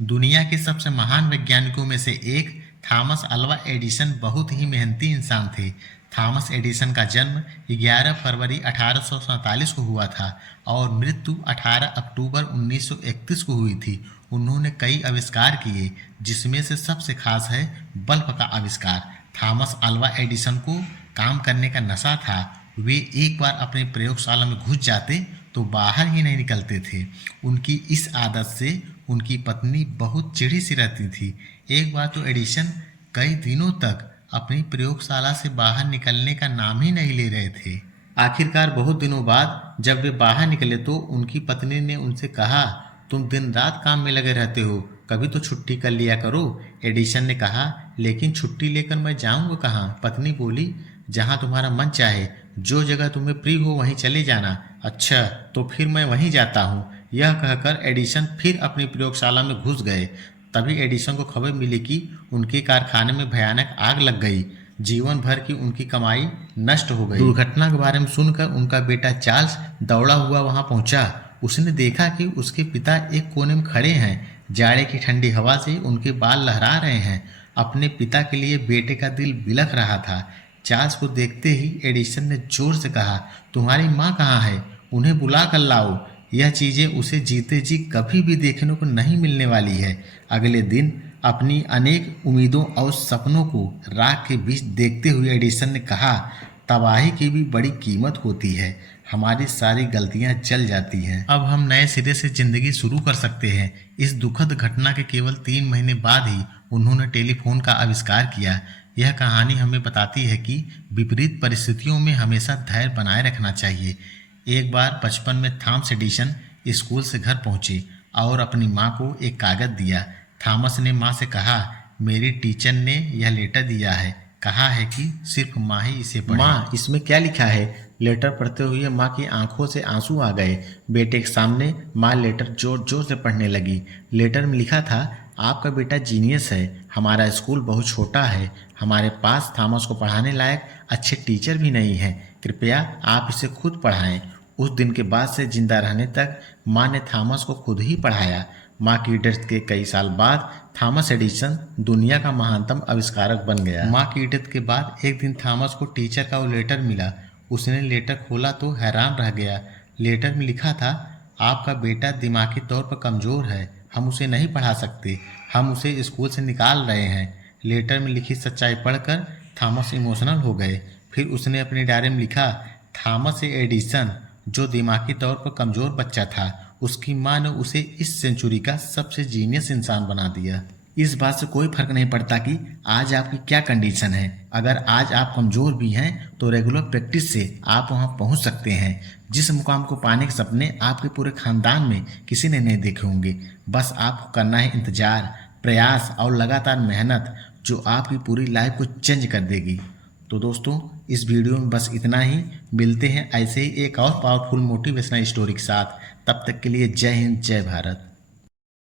दुनिया के सबसे महान वैज्ञानिकों में से एक थॉमस अल्वा एडिसन बहुत ही मेहनती इंसान थे। थॉमस एडिसन का जन्म 11 फरवरी 1847 को हुआ था और मृत्यु 18 अक्टूबर 1931 को हुई थी। उन्होंने कई आविष्कार किए, जिसमें से सबसे खास है बल्ब का आविष्कार। थॉमस अल्वा एडिसन को काम करने का नशा था। वे एक बार अपनी प्रयोगशाला में घुस जाते तो बाहर ही नहीं निकलते थे। उनकी इस आदत से उनकी पत्नी बहुत चिढ़ी सी रहती थी। एक बार तो एडिसन कई दिनों तक अपनी प्रयोगशाला से बाहर निकलने का नाम ही नहीं ले रहे थे। आखिरकार बहुत दिनों बाद जब वे बाहर निकले तो उनकी पत्नी ने उनसे कहा, तुम दिन रात काम में लगे रहते हो, कभी तो छुट्टी कर लिया करो। एडिसन ने कहा, लेकिन छुट्टी लेकर मैं जाऊंगा कहाँ? पत्नी बोली, जहाँ तुम्हारा मन चाहे, जो जगह तुम्हें प्रिय हो वहीं चले जाना। अच्छा, तो फिर मैं वहीं जाता हूँ। यह कहकर एडिसन फिर अपनी प्रयोगशाला में घुस गए। तभी एडिसन को खबर मिली कि उनके कारखाने में भयानक आग लग गई। जीवन भर की उनकी कमाई नष्ट हो गई। दुर्घटना के बारे में सुनकर उनका बेटा चार्ल्स दौड़ा हुआ वहां पहुंचा। उसने देखा कि उसके पिता एक कोने में खड़े हैं। जाड़े की ठंडी हवा से उनके बाल लहरा रहे हैं। अपने पिता के लिए बेटे का दिल बिलख रहा था। चार्ल्स को देखते ही एडिसन ने जोर से कहा, तुम्हारी माँ कहाँ है? उन्हें बुला कर लाओ। यह चीजें उसे जीते जी कभी भी देखने को नहीं मिलने वाली है। अगले दिन अपनी अनेक उम्मीदों और सपनों को राख के बीच देखते हुए एडिसन ने कहा, तबाही की भी बड़ी कीमत होती है। हमारी सारी गलतियां जल जाती हैं। अब हम नए सिरे से जिंदगी शुरू कर सकते हैं। इस दुखद घटना के केवल 3 महीने बाद ही उन्होंने टेलीफोन का आविष्कार किया। यह कहानी हमें बताती है कि विपरीत परिस्थितियों में हमेशा धैर्य बनाए रखना चाहिए। एक बार बचपन में थॉमस एडिसन स्कूल से घर पहुंचे और अपनी माँ को एक कागज दिया। थॉमस ने माँ से कहा, मेरी टीचर ने यह लेटर दिया है, कहा है कि सिर्फ माँ ही इसे पढ़े। माँ, इसमें क्या लिखा है? लेटर पढ़ते हुए माँ की आंखों से आंसू आ गए। बेटे के सामने माँ लेटर जोर जोर से पढ़ने लगी। लेटर में लिखा था, आपका बेटा जीनियस है। हमारा स्कूल बहुत छोटा है। हमारे पास थॉमस को पढ़ाने लायक अच्छे टीचर भी नहीं हैं। कृपया आप इसे खुद पढ़ाएं। उस दिन के बाद से जिंदा रहने तक माँ ने थॉमस को खुद ही पढ़ाया। माँ की डेथ के कई साल बाद थॉमस एडिसन दुनिया का महानतम आविष्कारक बन गया। माँ की डेथ के बाद एक दिन थॉमस को टीचर का वो लेटर मिला। उसने लेटर खोला तो हैरान रह गया। लेटर में लिखा था, आपका बेटा दिमागी तौर पर कमज़ोर है। हम उसे नहीं पढ़ा सकते। हम उसे स्कूल से निकाल रहे हैं। लेटर में लिखी सच्चाई पढ़कर थॉमस इमोशनल हो गए। फिर उसने अपनी डायरी में लिखा, थॉमस एडिसन जो दिमागी तौर पर कमज़ोर बच्चा था, उसकी माँ ने उसे इस सेंचुरी का सबसे जीनियस इंसान बना दिया। इस बात से कोई फर्क नहीं पड़ता कि आज आपकी क्या कंडीशन है। अगर आज आप कमज़ोर भी हैं तो रेगुलर प्रैक्टिस से आप वहां पहुंच सकते हैं। जिस मुकाम को पाने के सपने आपके पूरे खानदान में किसी ने नहीं देखे होंगे। बस आपको करना है इंतजार, प्रयास और लगातार मेहनत, जो आपकी पूरी लाइफ को चेंज कर देगी। तो दोस्तों, इस वीडियो में बस इतना ही। मिलते हैं ऐसे ही एक और पावरफुल मोटिवेशनल स्टोरी के साथ। तब तक के लिए जय हिंद, जय भारत।